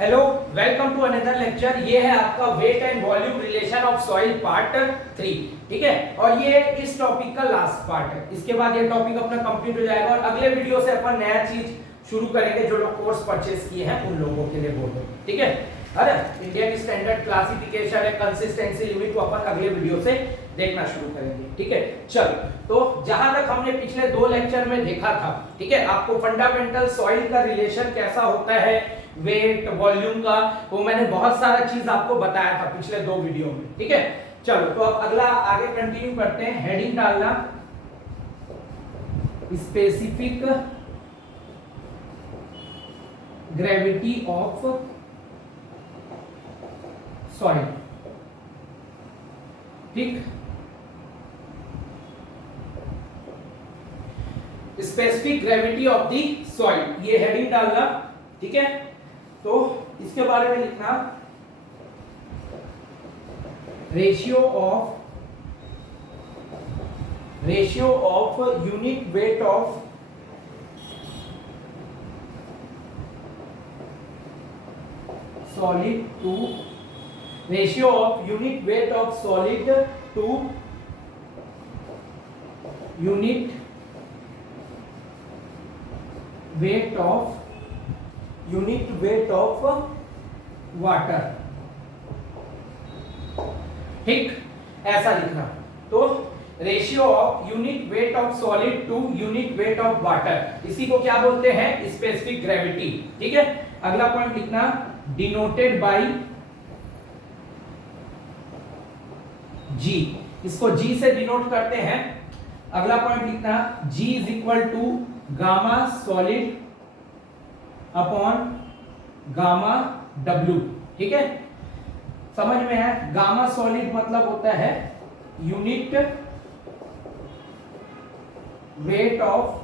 Hello, welcome to another lecture. ये है आपका weight and volume relation of soil part 3। ठीक है, और ये इस टॉपिक का लास्ट पार्ट है। इसके बाद ये टॉपिक अपना कंप्लीट हो जाएगा और अगले वीडियो से अपन नया चीज शुरू करेंगे। जो लोग कोर्स परचेस किए हैं उन लोगों के लिए बोल रहे हैं। ठीक है, अरे इंडियन स्टैंडर्ड क्लासिफिकेशन है, कंसिस्टेंसी लिमिट को अपन अगले वीडियो से देखना शुरू करेंगे। ठीक है, चल तो जहां तक हमने पिछले 2 लेक्चर में देखा था, ठीक है, आपको फंडामेंटल सॉइल का रिलेशन कैसा होता है वेट वॉल्यूम का, वो मैंने बहुत सारा चीज आपको बताया था पिछले 2 वीडियो में। ठीक है, चलो तो अब अगला आगे कंटिन्यू करते हैं। हेडिंग डालना स्पेसिफिक ग्रेविटी ऑफ सॉइल। ठीक, specific gravity of the soil, ये हेडिंग डालना। ठीक है, तो इसके बारे में लिखना ratio of unit weight of solid to ratio of unit weight of solid to unit weight of water. ठीक, ऐसा लिखना। तो ratio of unit weight of solid to unit weight of water, इसी को क्या बोलते हैं? Specific gravity. ठीक है, अगला पॉइंट लिखना डिनोटेड बाय जी, इसको जी से डिनोट करते हैं। अगला पॉइंट लिखना G is equal to gamma solid upon gamma W. ठीक है, समझ में है? गामा सॉलिड मतलब होता है unit weight of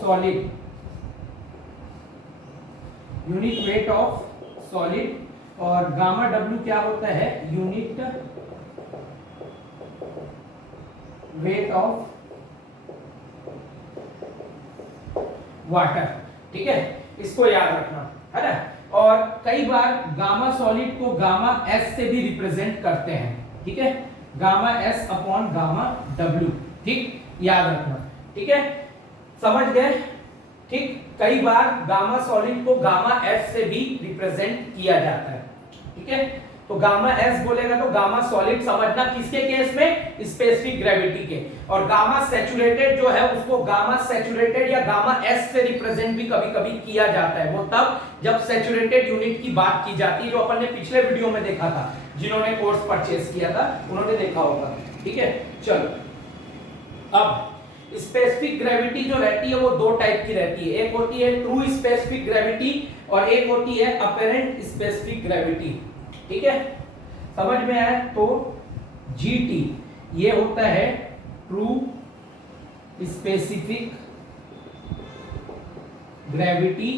solid, unit weight of solid, और गामा डब्ल्यू क्या होता है? Unit weight of water. ठीक है, इसको याद रखना है ना। और कई बार गामा सॉलिड को गामा एस से भी रिप्रेजेंट करते हैं। ठीक है, gamma S upon gamma W. ठीक, याद रखना। ठीक है, समझ गए? ठीक, कई बार गामा सॉलिड को गामा एस से भी रिप्रेजेंट किया जाता है। ठीक है, तो गामा एस बोलेगा तो गामा सॉलिड समझना किसके केस में? स्पेसिफिक ग्रेविटी के। और गामा सैचुरेटेड जो है उसको गामा सैचुरेटेड या गामा एस से रिप्रेजेंट भी कभी-कभी किया जाता है। वो तब जब सैचुरेटेड यूनिट की बात की जाती है, जो अपन ने पिछले वीडियो में देखा था। जिन्होंने कोर्स परचेस किया था उन्होंने देखा होगा। ठीक है, चलो अब स्पेसिफिक ग्रेविटी जो रहती है वो 2 टाइप की रहती है। एक होती है ट्रू स्पेसिफिक ग्रेविटी और एक होती है अपरेंट स्पेसिफिक ग्रेविटी। ठीक है, समझ में आया? तो जीटी ये होता है ट्रू स्पेसिफिक ग्रेविटी।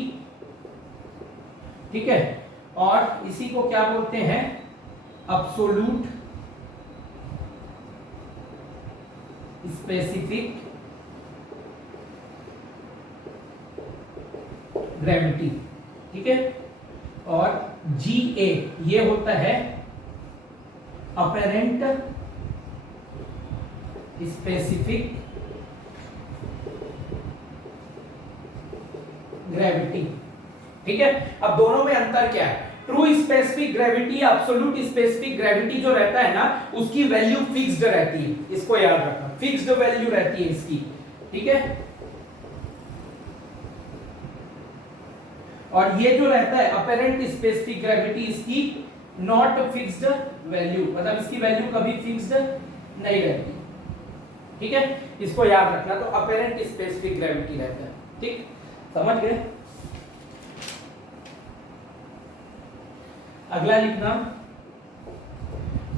ठीक है, और इसी को क्या बोलते हैं? Absolute specific gravity. ठीक है, और जीए ये होता है अपरेंट स्पेसिफिक ग्रेविटी। ठीक है, अब दोनों में अंतर क्या है? ट्रू स्पेसिफिक ग्रेविटी या अब्सोल्यूट स्पेसिफिक ग्रेविटी जो रहता है ना, उसकी वैल्यू फिक्स्ड रहती है। इसको याद रखना, फिक्स्ड वैल्यू रहती है इसकी। ठीक है, और ये जो रहता है अपरेंट स्पेसिफिक ग्रेविटी, इसकी नॉट फिक्स्ड वैल्यू, मतलब इसकी वैल्यू कभी फिक्स्ड नहीं रहती। ठीक है, इसको याद रखना। तो अपरेंट स्पेसिफिक ग्रेविटी रहता है। ठीक, समझ गए? अगला लिखना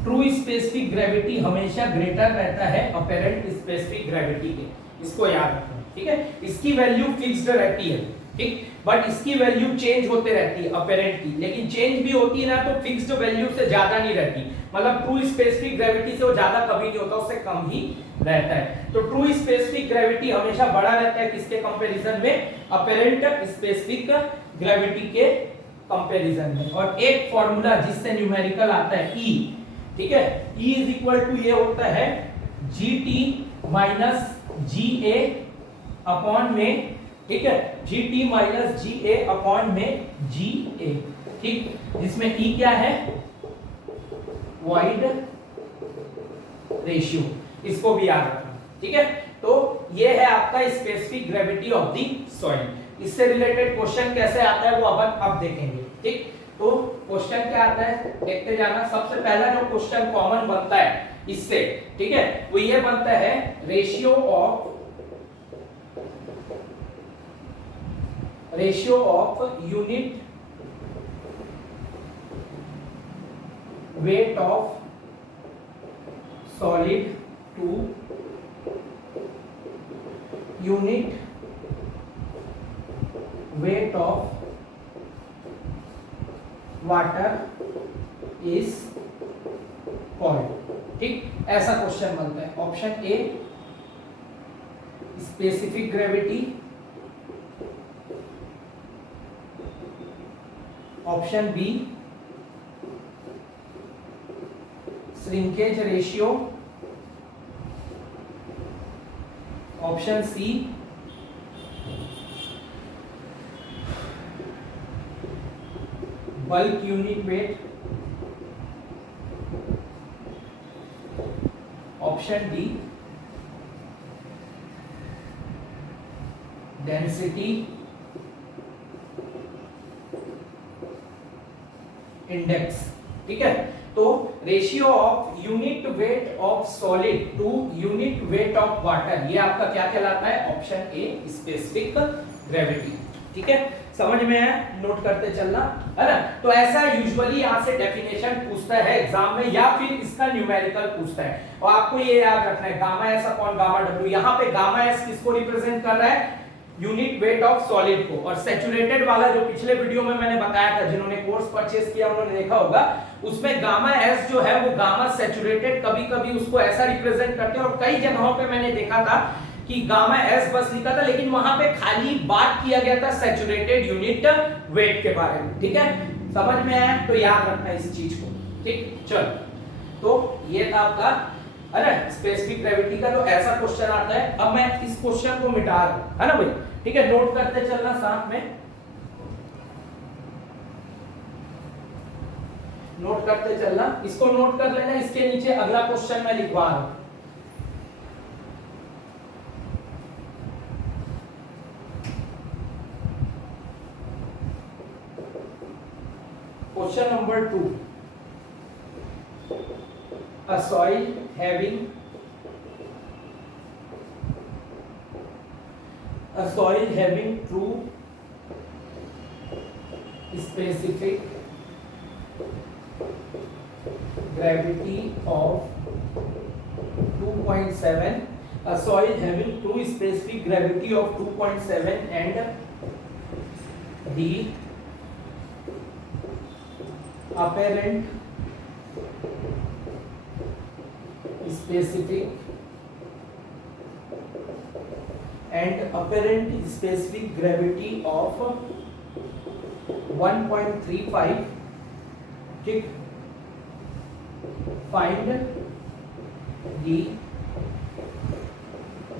ट्रू स्पेसिफिक ग्रेविटी हमेशा ग्रेटर रहता है अपरेंट स्पेसिफिक ग्रेविटी के। इसको याद रखना। ठीक है, इसकी वैल्यू फिक्स्ड रहती है। ठीक, बट इसकी वैल्यू चेंज होते रहती है अपेरेंट की, लेकिन चेंज भी होती है ना तो फिक्स्ड वैल्यू से ज्यादा नहीं रहती, मतलब ट्रू स्पेसिफिक ग्रेविटी से वो ज्यादा कभी नहीं होता, उससे कम ही रहता है। तो ट्रू स्पेसिफिक ग्रेविटी हमेशा बड़ा रहता है किसके कंपैरिजन में, अपेरेंट स्पेसिफिक ग्रेविटी के कंपैरिजन में। और एक फार्मूला जिससे न्यूमेरिकल आता है E, ठीक है, E इज इक्वल टू ये होता है GT माइनस GA अपॉन में, ठीक है, GT माइनस GA अपॉन में GA, ठीक, जिसमें E क्या है, वॉइड रेशियो, इसको भी याद रखना, ठीक है। तो ये है आपका specific gravity of the soil. इससे रिलेटेड क्वेश्चन कैसे आता है वो अब देखेंगे, ठीक। तो क्वेश्चन क्या आता है देखते जाना। सबसे पहला जो क्वेश्चन कॉमन बनता है इससे, ठीक है, वो ये बनता है ratio of unit weight of solid to unit weight of water is called, ठीक, ऐसा क्वेश्चन बनता है। Option A specific gravity, option B shrinkage ratio, option C bulk unit weight, option D density index, ठीक है। तो ratio of unit weight of solid to unit weight of water, ये आपका क्या कहलाता है, ऑप्शन ए स्पेसिफिक ग्रेविटी, ठीक है। समझ में है, नोट करते चलना, है ना। तो ऐसा यूजुअली यहाँ से डेफिनेशन पूछता है एग्जाम में, या फिर इसका न्यूमेरिकल पूछता है। और आपको ये याद रखना है gamma S upon gamma W, यहाँ पे गामा एस किसको रिप्रेजेंट कर रहा है, यूनिट वेट ऑफ सॉलिड को। और सैचुरेटेड वाला जो पिछले वीडियो में मैंने बताया था, जिन्होंने कोर्स परचेस किया उन्होंने देखा होगा, उसमें गामा एस जो है वो गामा सैचुरेटेड, कभी-कभी उसको ऐसा रिप्रेजेंट करते हैं। और कई जगहों पे मैंने देखा था कि गामा एस बस लिखा था, लेकिन वहां पे खाली बात किया गया था सैचुरेटेड यूनिट वेट के बारे में, ठीक है। समझ में आया, तो याद रखना इस चीज को, ठीक। चलो, तो ये था आपका, है ना, स्पेसिफिक ग्रेविटी का। तो ऐसा क्वेश्चन आता है। अब मैं इस क्वेश्चन को मिटा रहा हूं, है ना भाई, ठीक है। नोट करते चलना साथ में, नोट करते चलना, इसको नोट कर लेना। इसके नीचे अगला क्वेश्चन मैं लिखवा रहा हूं। Question number 2. A soil having true specific gravity of 2.7, a soil having true specific gravity of 2.7 and the apparent specific gravity of 1.35, ठीक, find the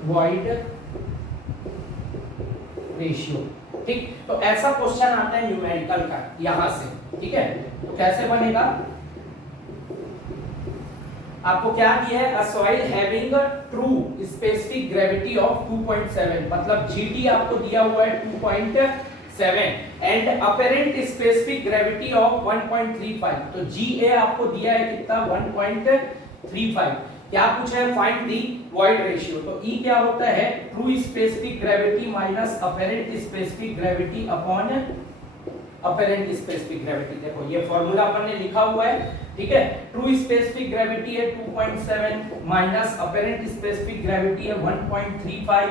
void ratio, ठीक। तो ऐसा क्वेश्चन आता है न्यूमेरिकल का यहां से, ठीक है। तो कैसे बनेगा, आपको क्या दिया है, अ soil having true specific gravity of 2.7, मतलब जीटी आपको दिया हुआ है 2.7 and apparent specific gravity of 1.35, तो जीए आपको दिया है कितना, 1.35। क्या पूछा है, फाइंड दी वॉइड रेशियो। तो ई क्या होता है, true specific gravity minus apparent specific gravity upon apparent specific gravity. देखो ये फॉर्मूला अपन ने लिखा हुआ है, ठीक है। ट्रू स्पेसिफिक ग्रेविटी है 2.7 माइनस अपेरेंट स्पेसिफिक ग्रेविटी है 1.35,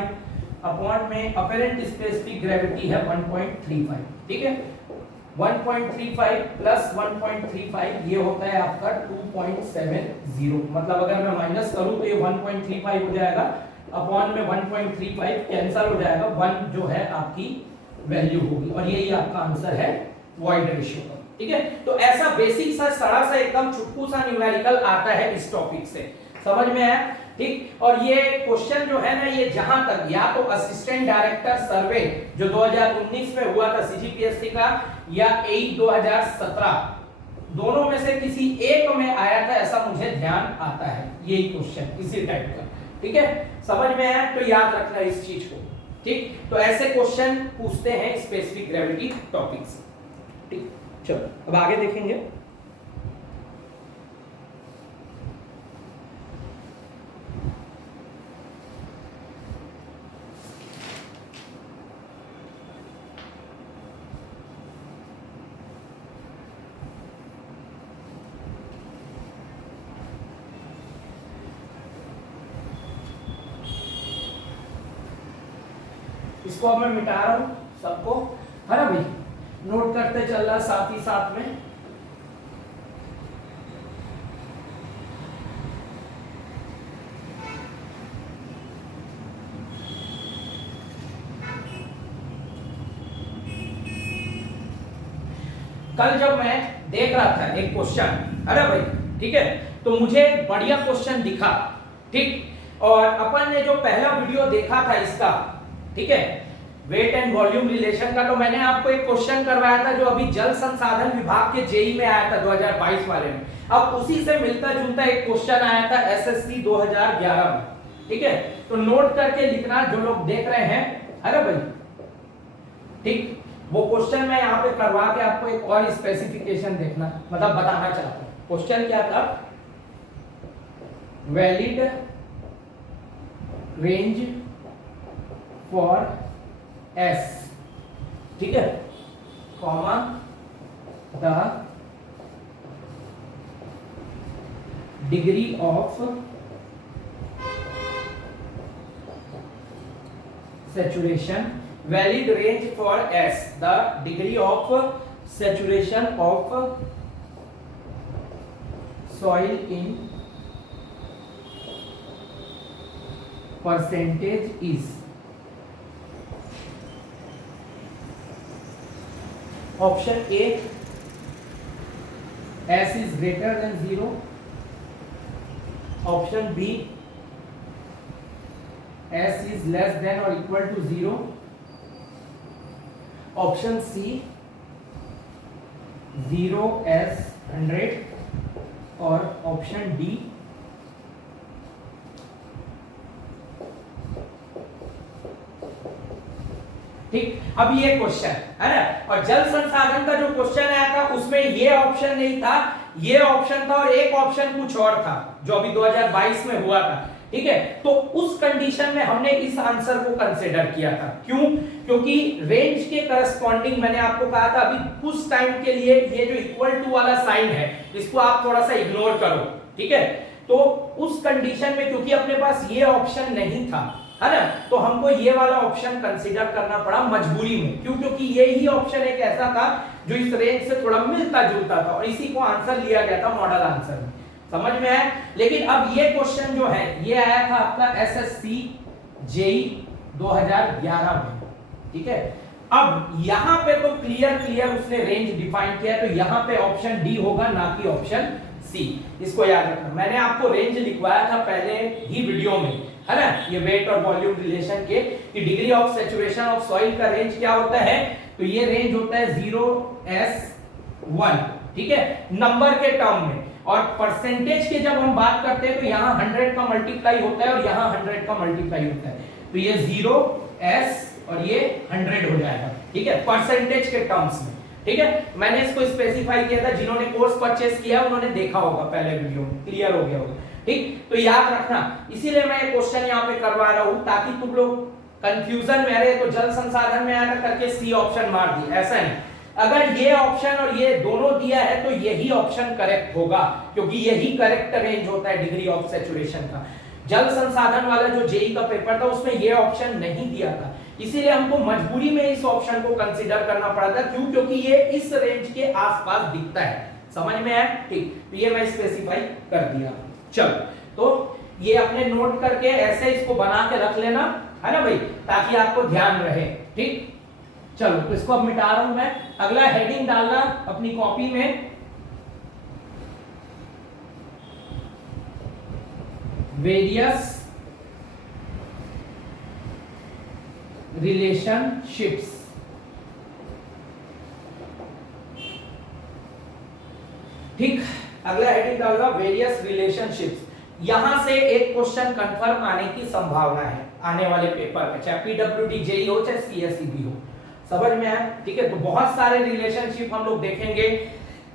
अपॉन में अपेरेंट स्पेसिफिक ग्रेविटी है 1.35, ठीक है। 1.35 प्लस 1.35 ये होता है आपका 2.70, मतलब अगर मैं माइनस करूं तो ये 1.35 हो जाएगा, अपॉन में 1.35 कैंसल हो जाएगा, 1 जो है आपकी वैल्यू होगी, और यही आपका आंसर है वॉइड रेशियो का, ठीक है। तो ऐसा बेसिक सा सड़ा सा एकदम चुटकू सा न्यूमेरिकल आता है इस टॉपिक से, समझ में आया, ठीक। और ये क्वेश्चन जो है ना, ये जहां तक या तो असिस्टेंट डायरेक्टर सर्वे जो 2019 में हुआ था सीजीपीएससी का, या एई 2017, दोनों में से किसी एक में आया था, ऐसा मुझे ध्यान आता है, यही क्वेश्चन इसी टाइप का, ठीक है। समझ में आया तो याद रखना इस चीज को, ठीक। तो ऐसे क्वेश्चन पूछते हैं स्पेसिफिक ग्रेविटी टॉपिक से, ठीक। चलो अब आगे देखेंगे। इसको अब मैं मिटा रहा हूं सबको, है ना भाई, नोट करते चल रहा साथ ही साथ में। कल जब मैं देख रहा था एक क्वेश्चन, अरे भाई, ठीक है, तो मुझे बढ़िया क्वेश्चन दिखा, ठीक। और अपन ने जो पहला वीडियो देखा था इसका, ठीक है, वेट एंड वॉल्यूम रिलेशन का, तो मैंने आपको एक क्वेश्चन करवाया था जो अभी जल संसाधन विभाग के जेई में आया था 2022 वाले में। अब उसी से मिलता जुलता एक क्वेश्चन आया था एसएससी 2011 में, ठीक है। तो नोट करके लिखना जो लोग देख रहे हैं, अरे भाई, ठीक। वो क्वेश्चन मैं यहाँ पे करवा के आपको एक और स्पेसिफिकेशन देखना, मतलब बताना चाहता हूँ। क्वेश्चन क्या था, वैलिड रेंज फॉर एस, ठीक है, comma the degree of saturation, valid range for S, the degree of saturation of soil in percentage is, option A, S is greater than 0, option B, S is less than or equal to 0, option C, 0 S 100, और option D ठीक। अब ये question है ना, और जल संसाधन का जो क्वेश्चन आया था उसमें ये ऑप्शन नहीं था, ये ऑप्शन था और एक ऑप्शन कुछ और था जो अभी 2022 में हुआ था, ठीक है। तो उस कंडीशन में हमने इस आंसर को कंसीडर किया था, क्यों? क्योंकि रेंज के करस्पॉन्डिंग मैंने आपको कहा था अभी कुछ टाइम के लिए ये जो इक्वल टू वाला साइन है इसको आप थोड़ा सा इग्नोर करो, ठीक है। तो उस कंडीशन में क्योंकि अपने पास ये ऑप्शन नहीं था, है ना, तो हमको ये वाला ऑप्शन कंसीडर करना पड़ा मजबूरी में, क्यों? क्योंकि ये ही ऑप्शन एक ऐसा था जो इस रेंज से थोड़ा मिलता जुलता था और इसी को आंसर लिया गया था मॉडल आंसर में, समझ में आया। लेकिन अब ये क्वेश्चन जो है ये आया था आपका एसएससी जेई 2011 में, ठीक है। अब यहां पे तो क्लियर उसने रेंज डिफाइन किया, तो यहां पे ऑप्शन डी होगा ना कि ऑप्शन सी, इसको याद रखना। मैंने आपको रेंज लिखवाया था पहले ही वीडियो में, है ना, ये वेट और वॉल्यूम रिलेशन के, कि degree of saturation of soil का रेंज क्या होता है, तो ये रेंज होता है 0s1, ठीक है, नंबर के टर्म में। और परसेंटेज के जब हम बात करते हैं तो यहाँ 100 का मल्टीप्लाई होता है और यहाँ 100 का मल्टीप्लाई होता है, तो ये 0s और ये 100 हो जाएगा, ठीक है, परसेंटेज के टर्म्स में, ठीक है। मैंने इसको स्पेसिफाई किया था, जिन्होंने कोर्स परचेस किया उन्होंने देखा होगा पहले वीडियो में, क्लियर हो गया होगा, ठीक। तो याद रखना, इसीलिए मैं ये क्वेश्चन यहाँ पे करवा रहा हूँ ताकि तुम लोग कंफ्यूजन में रहे तो जल संसाधन में आकर करके सी ऑप्शन मार दी, ऐसा नहीं। अगर ये ऑप्शन और ये दोनों दिया है तो यही ऑप्शन करेक्ट होगा, क्योंकि यही करेक्ट रेंज होता है डिग्री ऑफ सैचुरेशन का। जल संसाधन वाला जो जेई का पेपर था उसमें ये ऑप्शन नहीं दिया था, इसीलिए हमको मजबूरी में इस ऑप्शन को कंसीडर करना पड़ा था। क्यों? क्योंकि ये इस रेंज के आसपास दिखता है। समझ में आया? ठीक, तो ये मैं स्पेसिफाई कर दिया। चलो, तो ये अपने नोट करके ऐसे इसको बना के रख लेना, है ना भाई, ताकि आपको ध्यान रहे। ठीक, चलो, तो इसको अब मिटा रहा हूं मैं। अगला हेडिंग डालना अपनी कॉपी में, वेरियस रिलेशनशिप्स। ठीक, अगला हेडिंग डालना वेरियस रिलेशनशिप्स। यहां से एक क्वेश्चन कंफर्म आने की संभावना है आने वाले पेपर में, चाहे पीडब्ल्यूडी जेई हो चाहे सीएसईबी हो। समझ में आया? ठीक है, तो बहुत सारे रिलेशनशिप हम लोग देखेंगे,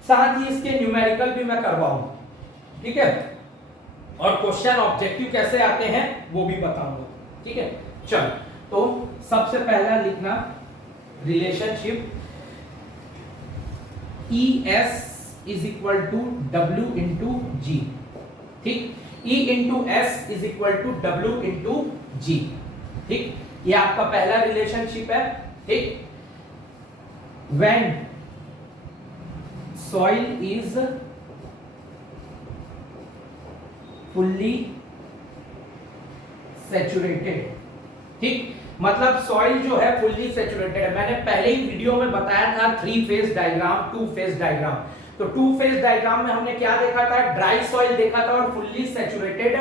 साथ ही इसके न्यूमेरिकल भी मैं करवाऊंगा। ठीक है, और क्वेश्चन ऑब्जेक्टिव कैसे आते हैं वो भी बताऊंगा। ठीक है, चलो, तो सबसे पहला लिखना relationship ES is equal to W into G. ठीक, E into S is equal to W into G. ठीक, ये आपका पहला रिलेशनशिप है। ठीक, when soil is fully saturated. ठीक, मतलब सॉइल जो है फुल्ली सैचुरेटेड है। मैंने पहले ही वीडियो में बताया था 3 फेज डायग्राम, 2 फेज डायग्राम। तो 2 फेज डायग्राम में हमने क्या देखा था? ड्राई सॉइल देखा था और फुल्ली सैचुरेटेड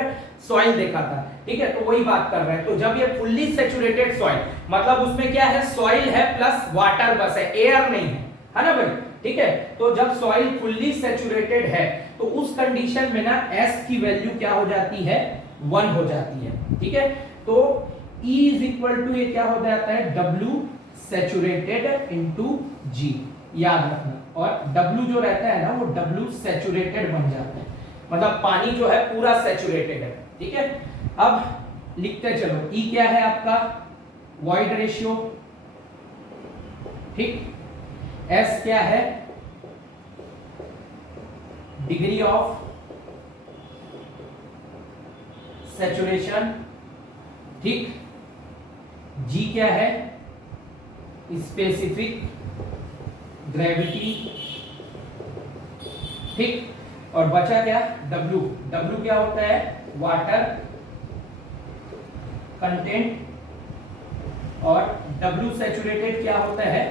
सॉइल देखा था। ठीक है, तो वही बात कर रहे हैं। तो जब ये फुल्ली सैचुरेटेड सॉइल, मतलब उसमें क्या है? सॉइल है प्लस वाटर बस है, एयर नहीं है ना भाई? ठीक है, तो जब सॉइल फुल्ली सैचुरेटेड है तो उस कंडीशन में ना S की वैल्यू क्या हो जाती है? 1 हो जाती है। ठीक है, तो E इज इक्वल टू ये क्या हो जाता है? W सैचुरेटेड इंटू G, याद रखना। और W जो रहता है ना वो W सैचुरेटेड बन जाता है, मतलब पानी जो है पूरा सैचुरेटेड है। ठीक है, अब लिखते चलो। E क्या है आपका? Void ratio. ठीक, S क्या है? Degree of saturation. ठीक, G क्या है? Specific gravity. ठीक, और बचा क्या? W। W क्या होता है? Water content. और W सैचुरेटेड क्या होता है?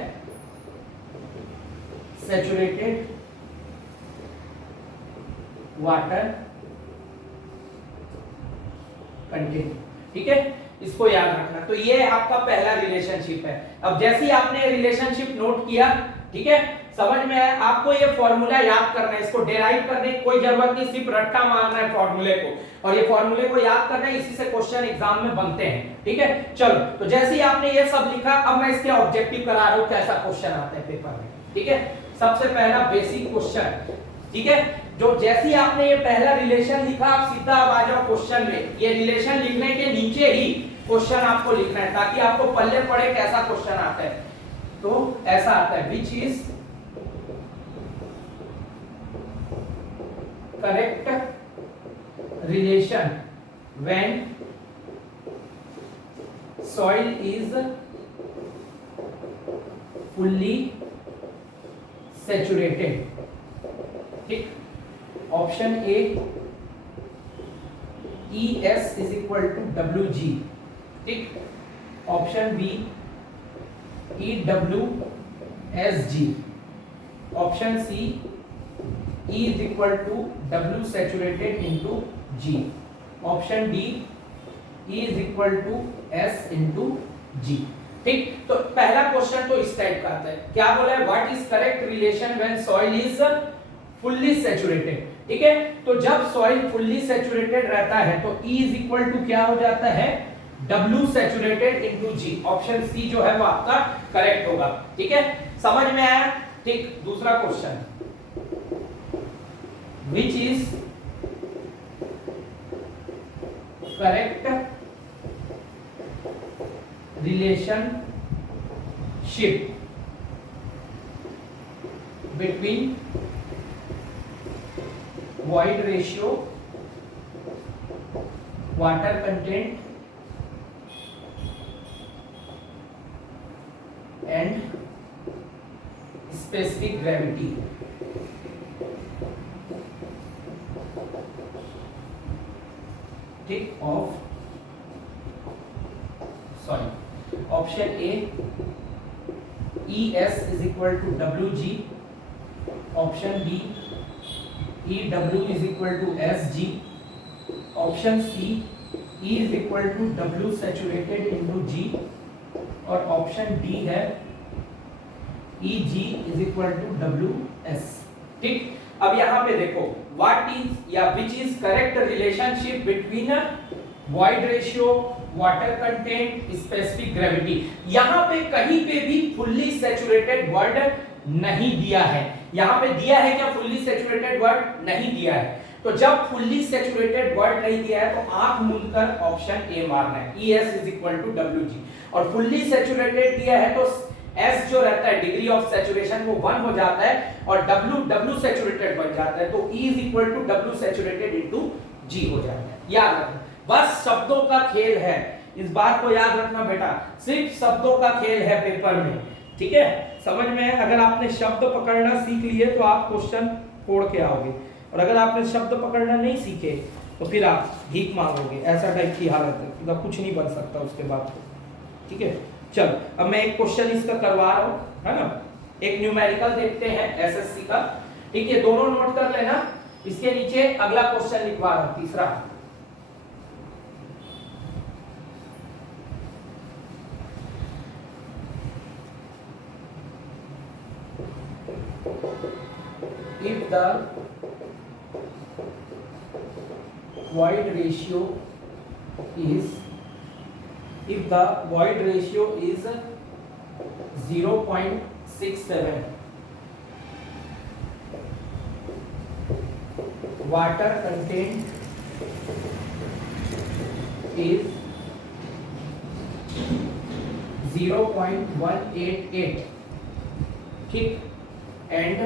Saturated water content. ठीक है, इसको याद रखना। तो ये आपका पहला रिलेशनशिप है। अब जैसे ही आपने रिलेशनशिप नोट किया, ठीक है, समझ में आया? आपको ये फॉर्मूला याद करना है, इसको डेराइव करने की कोई जरूरत नहीं, सिर्फ रट्टा मारना है फॉर्मूले को, और ये फॉर्मूले को याद करना है, इसी से क्वेश्चन एग्जाम में बनते हैं। ठीक है, चलो, तो जैसे ही आपने ये सब लिखा, अब मैं इसके ऑब्जेक्टिव करा रहा हूं, कैसा क्वेश्चन आता है पेपर में। ठीक है, सबसे पहला बेसिक क्वेश्चन। ठीक है, जो जैसे ही आपने ये पहला रिलेशन लिखा, आप सीधा आ जाओ क्वेश्चन में। ये रिलेशन लिखने के नीचे ही क्वेश्चन आपको लिखना है, ताकि आपको पल्ले पड़े कैसा क्वेश्चन आता है। तो ऐसा आता है, which is correct relation when soil is fully saturated. ठीक, option A ES is equal to WG। ठीक, option B EWSG। Option C E is equal to W saturated into G। Option D E is equal to S into G। ठीक, तो पहला question तो इस type का आता है। क्या बोला है? What is correct relation when soil is fully saturated. ठीक है, तो जब सॉइल फुल्ली सैचुरेटेड रहता है तो E इज इक्वल टू क्या हो जाता है? W saturated into G। Option C जो है वो आपका करेक्ट होगा। ठीक है, समझ में आया? ठीक, दूसरा question, which is correct relationship between void ratio water content and specific gravity. ठीक, of sorry option A ES is equal to WG, option B EW is equal to SG, option C E is equal to W saturated into G, और option D है EG is equal to WS। ठीक, अब यहाँ पे देखो what is या विच is correct relationship between void ratio, water content, specific gravity. यहाँ पे कहीं पे भी फुल्ली सैचुरेटेड वर्ड नहीं दिया है। यहाँ पे दिया है क्या फुल्ली सैचुरेटेड वर्ड? नहीं दिया है। तो जब फुल्ली सैचुरेटेड वर्ड नहीं दिया है तो आंख मूंदकर ऑप्शन ए मारना है, ES is equal to WG। और फुल्ली सैचुरेटेड दिया है तो S जो रहता है डिग्री ऑफ सैचुरेशन वो 1 हो जाता है और W सैचुरेटेड बन जाता है, तो E is equal to W saturated into G हो जाता है। याद रखना, बस शब्दों का खेल है, इस बात को याद रखना बेटा, सिर्फ शब्दों का खेल है पेपर में। ठीक है, समझ में? अगर आपने शब्द पकड़ना सीख लिए तो आप क्वेश्चन फोड़ के आओगे, और अगर आपने शब्द पकड़ना नहीं सीखे तो फिर आप भीख मांगोगे, ऐसा टाइप की हालत है, मतलब कुछ नहीं बन सकता उसके बाद। ठीक है, चलो अब मैं एक क्वेश्चन इसका करवा रहा हूँ, है ना। एक न्यूमेरिकल देखते हैं एसएससी का। ठीक है, दोनों नोट कर लेना। इसके नीचे अगला क्वेश्चन लिखवा रहा हूँ, तीसरा। If the void ratio is 0.67, water content is 0.188, ठीक, and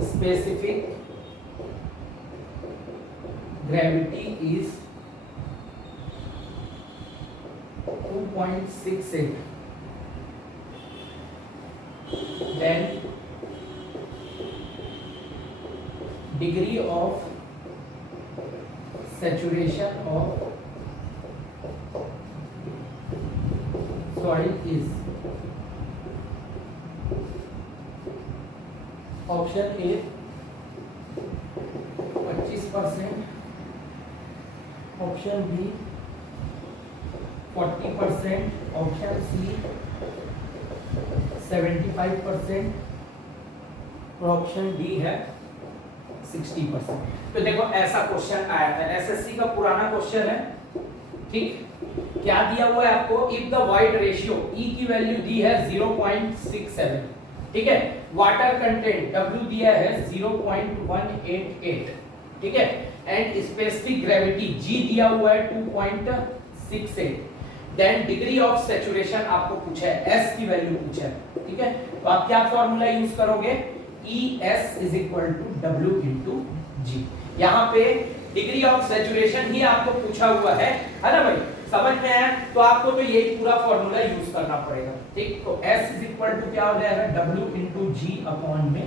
specific gravity is 2.68, then degree of saturation of soil is option A 25%, option B 40%, option C 75% और ऑप्शन डी है 60%। तो देखो ऐसा क्वेश्चन आया था, एसएससी का पुराना क्वेश्चन है। ठीक, क्या दिया हुआ है आपको? इफ द वॉइड रेशियो, ई की वैल्यू दी है 0.67, ठीक है, वाटर कंटेंट W दिया है 0.188, ठीक है, एंड स्पेसिफिक ग्रेविटी G दिया हुआ है 2.68, देन डिग्री ऑफ सैचुरेशन आपको पूछा है, S की वैल्यू पूछा है। ठीक है, तो आप क्या फॉर्मूला यूज करोगे? ES is equal to W into G। यहाँ पे डिग्री ऑफ सैचुरेशन ही आपको पूछा हुआ है ना भाई, समझ में आया? तो आपको तो यही पूरा फॉर्मूला यूज करना पड़ेगा। ठीक, तो S इज इक्वल टू क्या हो जाएगा? W into G अपॉन में E।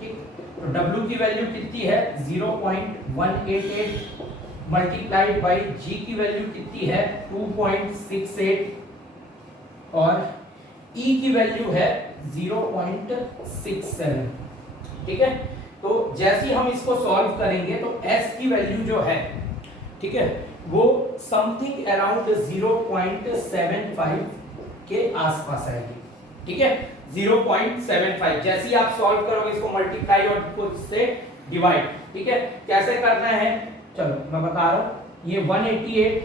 ठीक, तो W की वैल्यू कितनी है? 0.188 मल्टीप्लाइड बाई G की वैल्यू कितनी है? 2.68 और E की वैल्यू है 0.67। ठीक है, तो जैसे ही हम इसको सॉल्व करेंगे तो S की वैल्यू जो है, ठीक है, वो समथिंग अराउंड 0.75 के आसपास आएगी। ठीक है, 0.75। जैसे ही आप सॉल्व करोगे इसको मल्टीप्लाई और खुद से डिवाइड। ठीक है, कैसे करना है चलो मैं बता रहा हूं। ये 188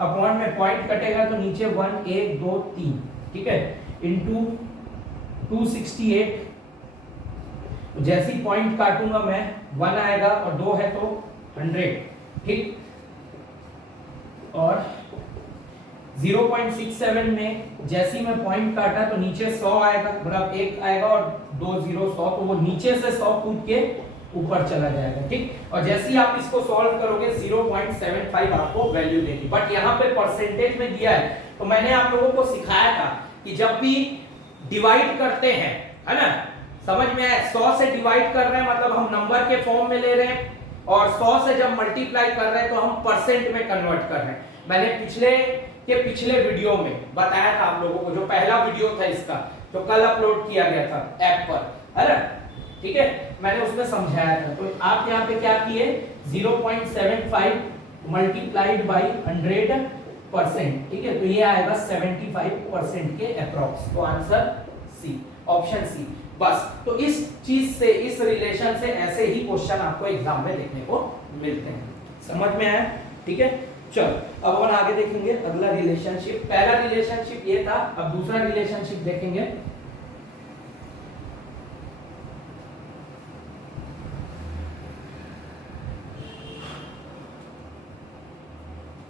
अपॉन में पॉइंट कटेगा तो नीचे 1 1 2 3, ठीक है, इनटू 268। जैसे ही पॉइंट काटूंगा मैं 1 आएगा और 2 है तो 100। ठीक, और 0.67 में जैसे ही मैं पॉइंट काटा तो नीचे 100 आएगा, मतलब 1 आएगा और 2 0 100, तो वो नीचे से 100 कूद के ऊपर चला जाएगा, ठीक। और जैसे ही आप इसको सॉल्व करोगे 0.75 आपको वैल्यू देगी। बट यहाँ पे परसेंटेज में दिया है, तो मैंने आप लोगों को सिखाया था कि जब भी डिवाइड करते हैं, है ना, समझ में आया, 100 से डिवाइड कर रहे हैं मतलब हम नंबर के फॉर्म में ले रहे हैं, और 100 से जब मल्टीप्लाई कर रहे हैं तो हम परसेंट में कन्वर्ट कर रहे हैं। मैंने पिछले वीडियो में बताया था आप लोगों को, जो पहला वीडियो था इसका, जो कल अपलोड किया गया था ऐप पर, है ना, ठीक है, मैंने उसमें समझाया था। तो आप यहाँ पे क्या किए, 0.75 मल्टीप्लाइड बाई 100%, ठीक है, तो ये आएगा 75% के अप्रॉक्स। तो आंसर सी, ऑप्शन सी। बस, तो इस चीज से, इस रिलेशन से ऐसे ही क्वेश्चन आपको एग्जाम में देखने को मिलते हैं। समझ में आया, ठीक है। चलो अब अपन आगे देखेंगे अगला रिलेशनशिप। पहला रिलेशनशिप ये था, अब दूसरा रिलेशनशिप देखेंगे।